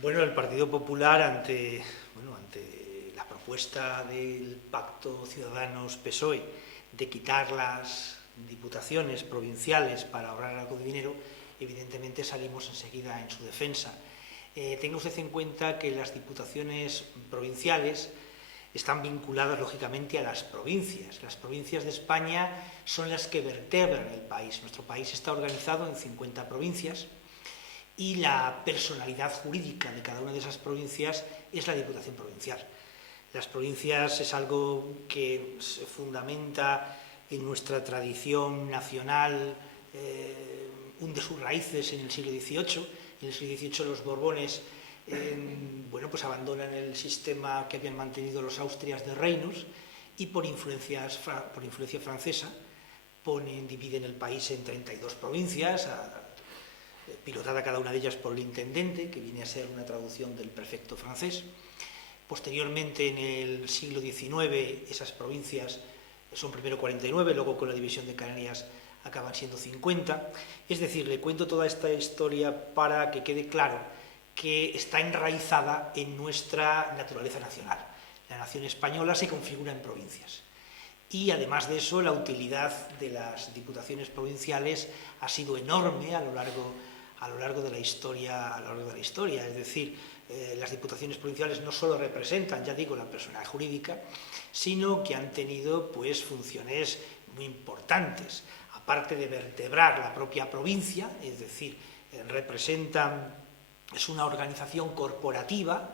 Bueno, el Partido Popular, ante la propuesta del Pacto Ciudadanos-PSOE de quitar las diputaciones provinciales para ahorrar algo de dinero, evidentemente salimos enseguida en su defensa. Tenga usted en cuenta que las diputaciones provinciales están vinculadas, lógicamente, a las provincias. Las provincias de España son las que vertebran el país. Nuestro país está organizado en 50 provincias y la personalidad jurídica de cada una de esas provincias es la Diputación Provincial. Las provincias es algo que se fundamenta en nuestra tradición nacional, hunde sus raíces en el siglo XVIII. En el siglo XVIII los Borbones pues abandonan el sistema que habían mantenido los Austrias de reinos y por influencia francesa dividen el país en 32 provincias, pilotada cada una de ellas por el intendente, que viene a ser una traducción del prefecto francés. Posteriormente, en el siglo XIX, esas provincias son primero 49, luego con la división de Canarias acaban siendo 50. Es decir, le cuento toda esta historia para que quede claro que está enraizada en nuestra naturaleza nacional. La nación española se configura en provincias. Y además de eso, la utilidad de las diputaciones provinciales ha sido enorme a lo largo de la historia. Es decir, las diputaciones provinciales no solo representan, ya digo, la personalidad jurídica, sino que han tenido pues funciones muy importantes. Aparte de vertebrar la propia provincia, es decir, es una organización corporativa.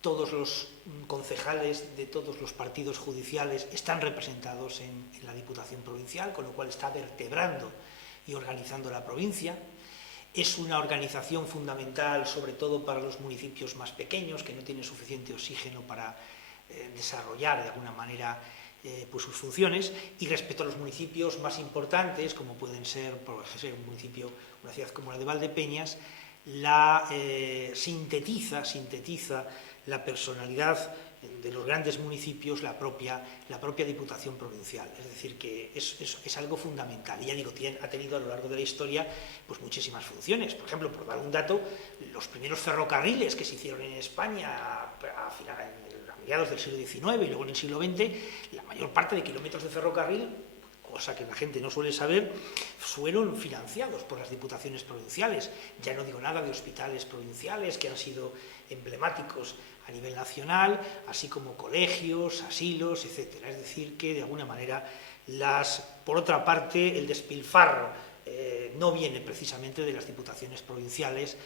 Todos los concejales de todos los partidos judiciales están representados en la Diputación Provincial, con lo cual está vertebrando y organizando la provincia. Es una organización fundamental, sobre todo para los municipios más pequeños, que no tienen suficiente oxígeno para desarrollar de alguna manera pues sus funciones. Y respecto a los municipios más importantes, como pueden ser, por ejemplo, una ciudad como la de Valdepeñas, sintetiza la personalidad de los grandes municipios la propia Diputación Provincial. Es decir, que es algo fundamental. Y ya digo, ha tenido a lo largo de la historia pues muchísimas funciones. Por ejemplo, por dar un dato, los primeros ferrocarriles que se hicieron en España a mediados del siglo XIX y luego en el siglo XX, la mayor parte de kilómetros de ferrocarril, cosa que la gente no suele saber, fueron financiados por las diputaciones provinciales. Ya no digo nada de hospitales provinciales que han sido emblemáticos a nivel nacional, así como colegios, asilos, etc. Es decir, que de alguna manera, por otra parte, el despilfarro no viene precisamente de las diputaciones provinciales,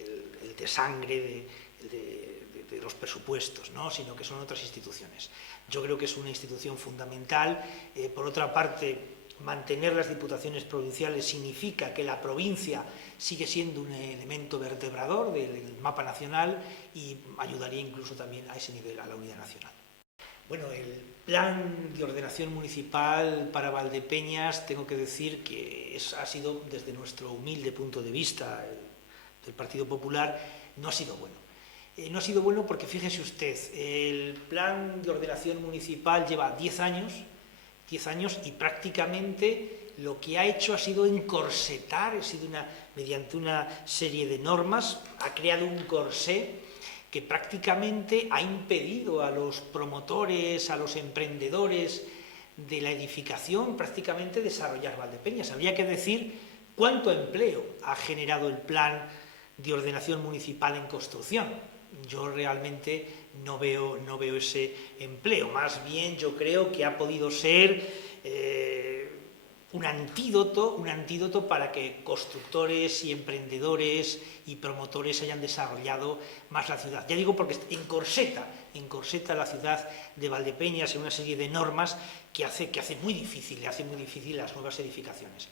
el desangre de los presupuestos, ¿no? Sino que son otras instituciones. Yo creo que es una institución fundamental. Por otra parte, mantener las diputaciones provinciales significa que la provincia sigue siendo un elemento vertebrador del mapa nacional y ayudaría incluso también a ese nivel a la unidad nacional. Bueno, el plan de ordenación municipal para Valdepeñas, tengo que decir que ha sido, desde nuestro humilde punto de vista del Partido Popular, no ha sido bueno. No ha sido bueno porque, fíjese usted, el plan de ordenación municipal lleva 10 años y prácticamente lo que ha hecho ha sido encorsetar, mediante una serie de normas, ha creado un corsé que prácticamente ha impedido a los promotores, a los emprendedores de la edificación prácticamente desarrollar Valdepeñas. Habría que decir cuánto empleo ha generado el plan de ordenación municipal en construcción. Yo realmente no veo ese empleo. Más bien yo creo que ha podido ser un antídoto para que constructores y emprendedores y promotores hayan desarrollado más la ciudad. Ya digo porque encorseta la ciudad de Valdepeñas en una serie de normas que hace muy difícil las nuevas edificaciones.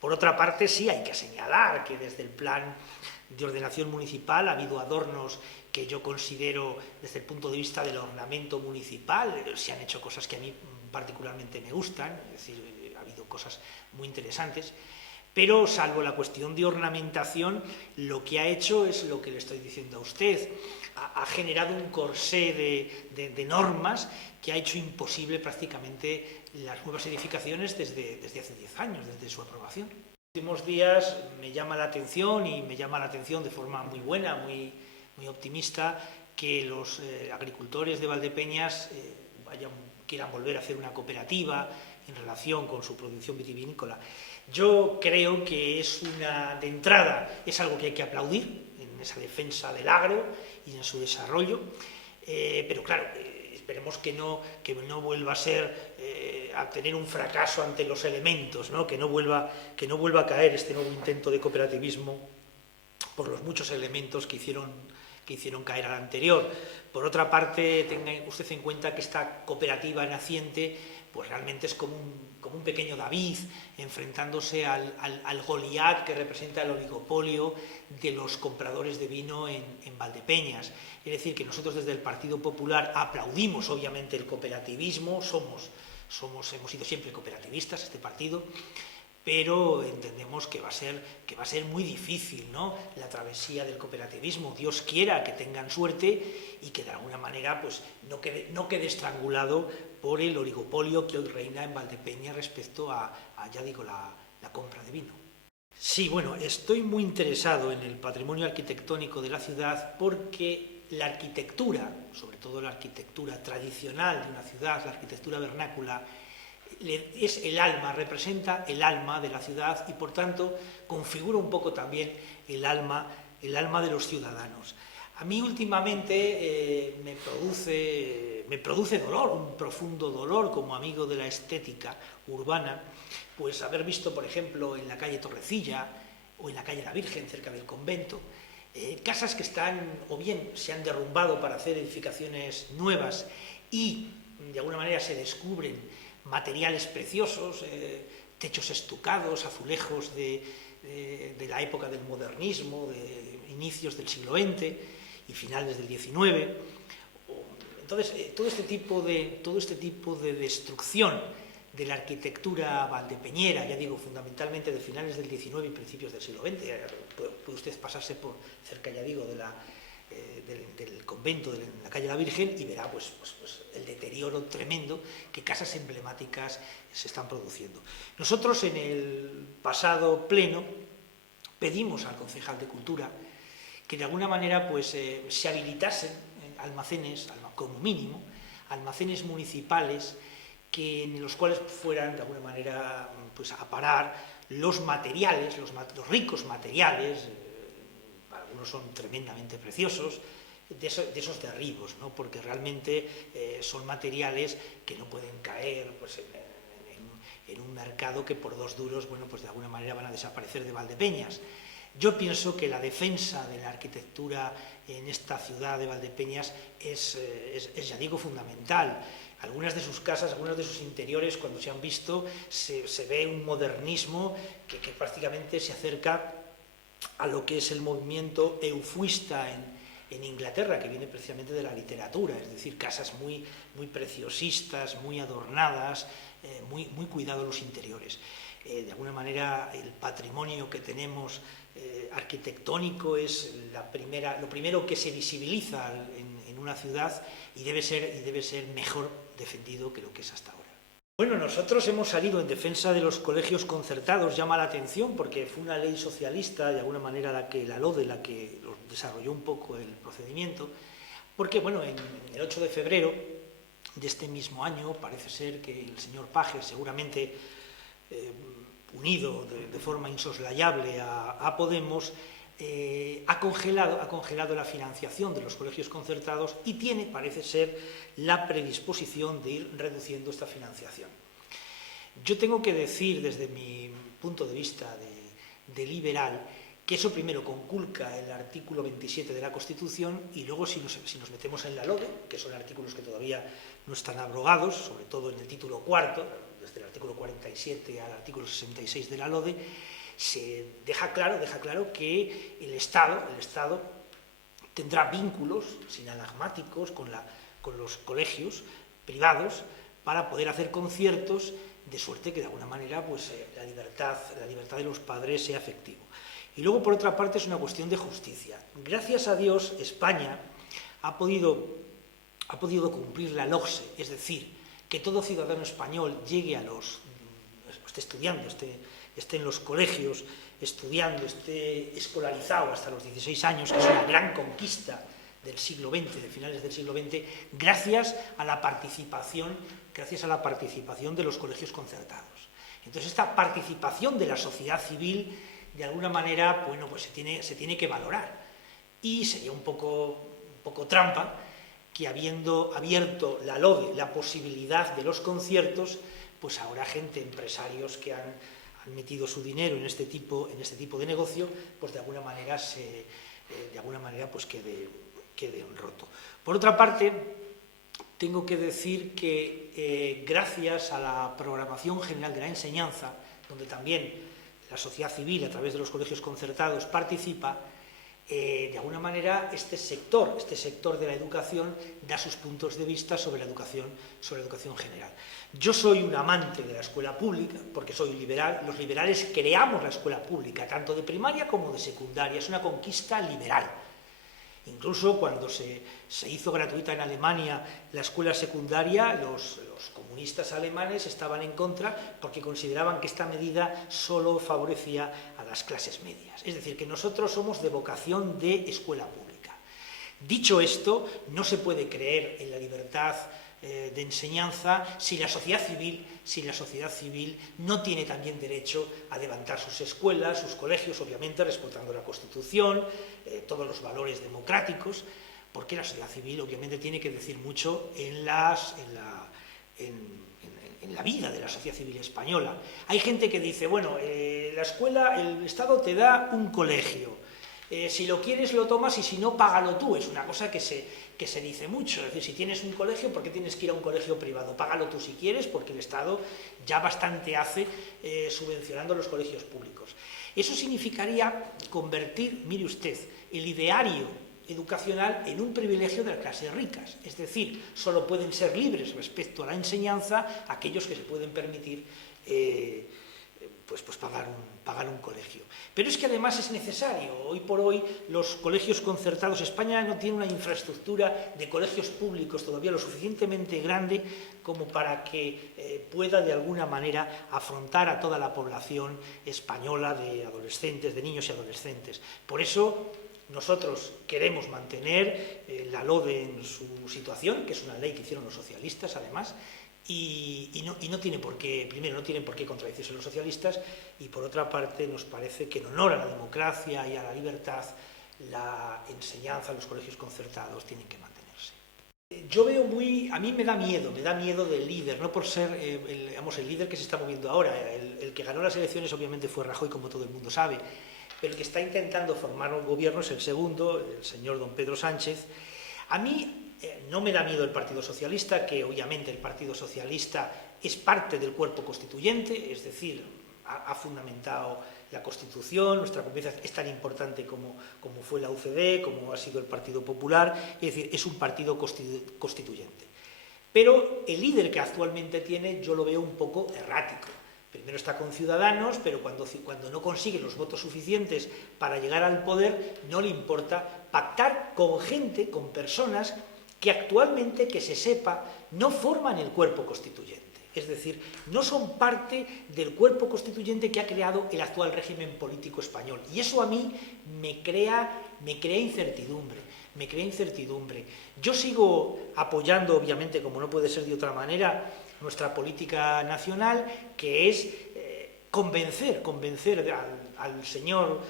Por otra parte, sí hay que señalar que desde el plan de ordenación municipal ha habido adornos que yo considero, desde el punto de vista del ornamento municipal, se han hecho cosas que a mí particularmente me gustan, es decir, ha habido cosas muy interesantes, pero salvo la cuestión de ornamentación, lo que ha hecho es lo que le estoy diciendo a usted, ha generado un corsé de normas que ha hecho imposible prácticamente las nuevas edificaciones desde hace 10 años, desde su aprobación. En los últimos días me llama la atención, y me llama la atención de forma muy buena, muy que los agricultores de Valdepeñas quieran volver a hacer una cooperativa en relación con su producción vitivinícola. Yo creo que de entrada es algo que hay que aplaudir en esa defensa del agro y en su desarrollo, pero claro, esperemos que no vuelva a ser a tener un fracaso ante los elementos, ¿no? que no vuelva a caer este nuevo intento de cooperativismo por los muchos elementos que hicieron caer al anterior. Por otra parte, tenga usted en cuenta que esta cooperativa naciente pues realmente es como un pequeño David enfrentándose al Goliat que representa el oligopolio de los compradores de vino en Valdepeñas. Es decir, que nosotros desde el Partido Popular aplaudimos obviamente el cooperativismo, hemos sido siempre cooperativistas, este partido, pero entendemos que va a ser muy difícil, ¿no?, la travesía del cooperativismo. Dios quiera que tengan suerte y que de alguna manera pues, no quede estrangulado por el oligopolio que hoy reina en Valdepeñas respecto a la compra de vino. Sí, bueno, estoy muy interesado en el patrimonio arquitectónico de la ciudad porque la arquitectura, sobre todo la arquitectura tradicional de una ciudad, la arquitectura vernácula, es el alma, representa el alma de la ciudad y por tanto configura un poco también el alma de los ciudadanos. A mí últimamente me produce dolor, un profundo dolor como amigo de la estética urbana, pues haber visto, por ejemplo, en la calle Torrecilla o en la calle La Virgen, cerca del convento, casas que o bien se han derrumbado para hacer edificaciones nuevas y de alguna manera se descubren materiales preciosos, techos estucados, azulejos de la época del modernismo, de inicios del siglo XX y finales del XIX. Entonces, todo este tipo de destrucción de la arquitectura valdepeñera, ya digo, fundamentalmente de finales del XIX y principios del siglo XX, puede usted pasarse por cerca, ya digo, del convento de la calle La Virgen y verá pues el deterioro tremendo que casas emblemáticas se están produciendo. Nosotros en el pasado pleno pedimos al concejal de Cultura que de alguna manera pues, se habilitasen almacenes, como mínimo, almacenes municipales en los cuales fueran de alguna manera pues, a parar los materiales, los ricos materiales, algunos son tremendamente preciosos, de esos derribos, ¿no? Porque realmente son materiales que no pueden caer pues, en un mercado que por 2 duros, bueno, pues de alguna manera van a desaparecer de Valdepeñas. Yo pienso que la defensa de la arquitectura en esta ciudad de Valdepeñas es ya digo, fundamental. Algunas de sus casas, algunos de sus interiores, cuando se han visto, se ve un modernismo que prácticamente se acerca a lo que es el movimiento eufuista en Inglaterra, que viene precisamente de la literatura, es decir, casas muy preciosistas, muy adornadas, muy cuidados los interiores. De alguna manera, el patrimonio que tenemos arquitectónico es lo primero que se visibiliza en una ciudad y debe ser mejor defendido que lo que es hasta ahora. Bueno, nosotros hemos salido en defensa de los colegios concertados, llama la atención porque fue una ley socialista, de alguna manera la LODE, la que desarrolló un poco el procedimiento, porque bueno, en el 8 de febrero de este mismo año parece ser que el señor Paje, seguramente unido de forma insoslayable a Podemos, ha congelado la financiación de los colegios concertados y tiene, parece ser, la predisposición de ir reduciendo esta financiación. Yo tengo que decir, desde mi punto de vista de liberal, que eso primero conculca el artículo 27 de la Constitución y luego si nos metemos en la LODE, que son artículos que todavía no están abrogados, sobre todo en el título cuarto, desde el artículo 47 al artículo 66 de la LODE, se deja claro que el Estado tendrá vínculos sinalagmáticos con los colegios privados para poder hacer conciertos de suerte que de alguna manera pues, la libertad de los padres sea efectiva. Y luego, por otra parte, es una cuestión de justicia. Gracias a Dios, España ha podido cumplir la LOGSE, es decir, que todo ciudadano español llegue esté estudiando, esté esté en los colegios estudiando, esté escolarizado hasta los 16 años, que es una gran conquista del siglo XX, de finales del siglo XX, gracias a la participación de los colegios concertados. Entonces, esta participación de la sociedad civil, de alguna manera, bueno, pues se tiene que valorar. Y sería un poco trampa que, habiendo abierto la LODE la posibilidad de los conciertos, pues ahora empresarios que han metido su dinero en este tipo de negocio, pues de alguna manera pues quede roto. Por otra parte, tengo que decir que gracias a la programación general de la enseñanza, donde también la sociedad civil a través de los colegios concertados participa, de alguna manera este sector de la educación da sus puntos de vista sobre la educación general. Yo soy un amante de la escuela pública, porque soy liberal. Los liberales creamos la escuela pública, tanto de primaria como de secundaria. Es una conquista liberal. Incluso cuando se hizo gratuita en Alemania la escuela secundaria, los comunistas alemanes estaban en contra porque consideraban que esta medida solo favorecía a las clases medias. Es decir, que nosotros somos de vocación de escuela pública. Dicho esto, no se puede creer en la libertad de enseñanza si la sociedad civil no tiene también derecho a levantar sus escuelas, sus colegios, obviamente respetando la Constitución, todos los valores democráticos, porque la sociedad civil obviamente tiene que decir mucho en la vida de la sociedad civil española. Hay gente que dice, bueno, la escuela, el Estado te da un colegio, si lo quieres lo tomas y si no, págalo tú. Es una cosa que se dice mucho. Es decir, si tienes un colegio, ¿por qué tienes que ir a un colegio privado? Págalo tú si quieres, porque el Estado ya bastante hace subvencionando los colegios públicos. Eso significaría convertir, mire usted, el ideario educacional en un privilegio de las clases ricas. Es decir, solo pueden ser libres respecto a la enseñanza aquellos que se pueden permitir pues pagar un colegio. Pero es que además es necesario. Hoy por hoy los colegios concertados, España no tiene una infraestructura de colegios públicos todavía lo suficientemente grande como para que pueda de alguna manera afrontar a toda la población española de adolescentes, de niños y adolescentes. Por eso nosotros queremos mantener la LODE en su situación, que es una ley que hicieron los socialistas además, y no tiene por qué, primero, no tienen por qué contradecirse los socialistas, y por otra parte nos parece que en honor a la democracia y a la libertad, la enseñanza en los colegios concertados tienen que mantenerse. Yo veo a mí me da miedo del líder, no por ser el líder que se está moviendo ahora. El que ganó las elecciones obviamente fue Rajoy, como todo el mundo sabe, pero el que está intentando formar un gobierno es el segundo, el señor don Pedro Sánchez. A mí no me da miedo el Partido Socialista, que obviamente el Partido Socialista es parte del cuerpo constituyente, es decir, ha fundamentado la Constitución, nuestra convivencia es tan importante como fue la UCD, como ha sido el Partido Popular, es decir, es un partido constituyente. Pero el líder que actualmente tiene yo lo veo un poco errático. Primero está con Ciudadanos, pero cuando no consigue los votos suficientes para llegar al poder, no le importa pactar con gente, con personas que actualmente, que se sepa, no forman el cuerpo constituyente. Es decir, no son parte del cuerpo constituyente que ha creado el actual régimen político español. Y eso a mí me crea incertidumbre. Yo sigo apoyando, obviamente, como no puede ser de otra manera, nuestra política nacional, que es convencer al señor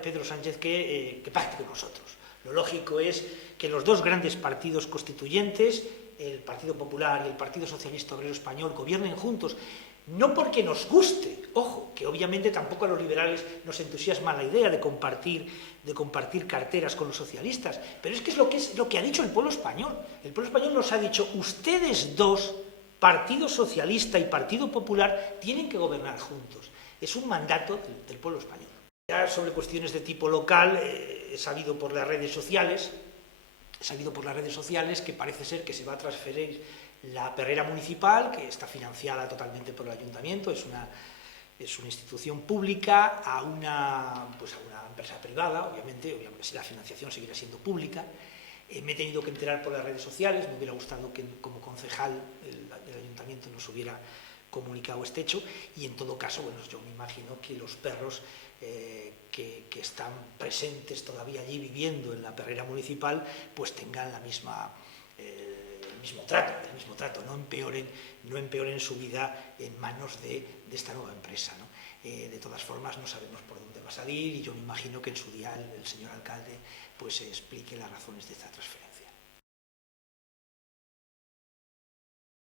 Pedro Sánchez que pacte con nosotros. Lo lógico es que los dos grandes partidos constituyentes, el Partido Popular y el Partido Socialista Obrero Español, gobiernen juntos, no porque nos guste, ojo, que obviamente tampoco a los liberales nos entusiasma la idea de compartir carteras con los socialistas, pero es lo que ha dicho el pueblo español. El pueblo español nos ha dicho, ustedes dos, Partido Socialista y Partido Popular, tienen que gobernar juntos. Es un mandato del pueblo español. Ya sobre cuestiones de tipo local, he sabido por las redes sociales que parece ser que se va a transferir la perrera municipal, que está financiada totalmente por el ayuntamiento, es una institución pública, a una empresa privada, obviamente la financiación seguirá siendo pública. Me he tenido que enterar por las redes sociales, me hubiera gustado que como concejal del ayuntamiento nos hubiera comunicado este hecho, y en todo caso, bueno, yo me imagino que los perros que están presentes todavía allí viviendo en la perrera municipal, pues tengan el mismo trato, no empeoren su vida en manos de esta nueva empresa, ¿no? De todas formas, no sabemos por dónde va a salir, y yo me imagino que en su día el señor alcalde pues explique las razones de esta transferencia.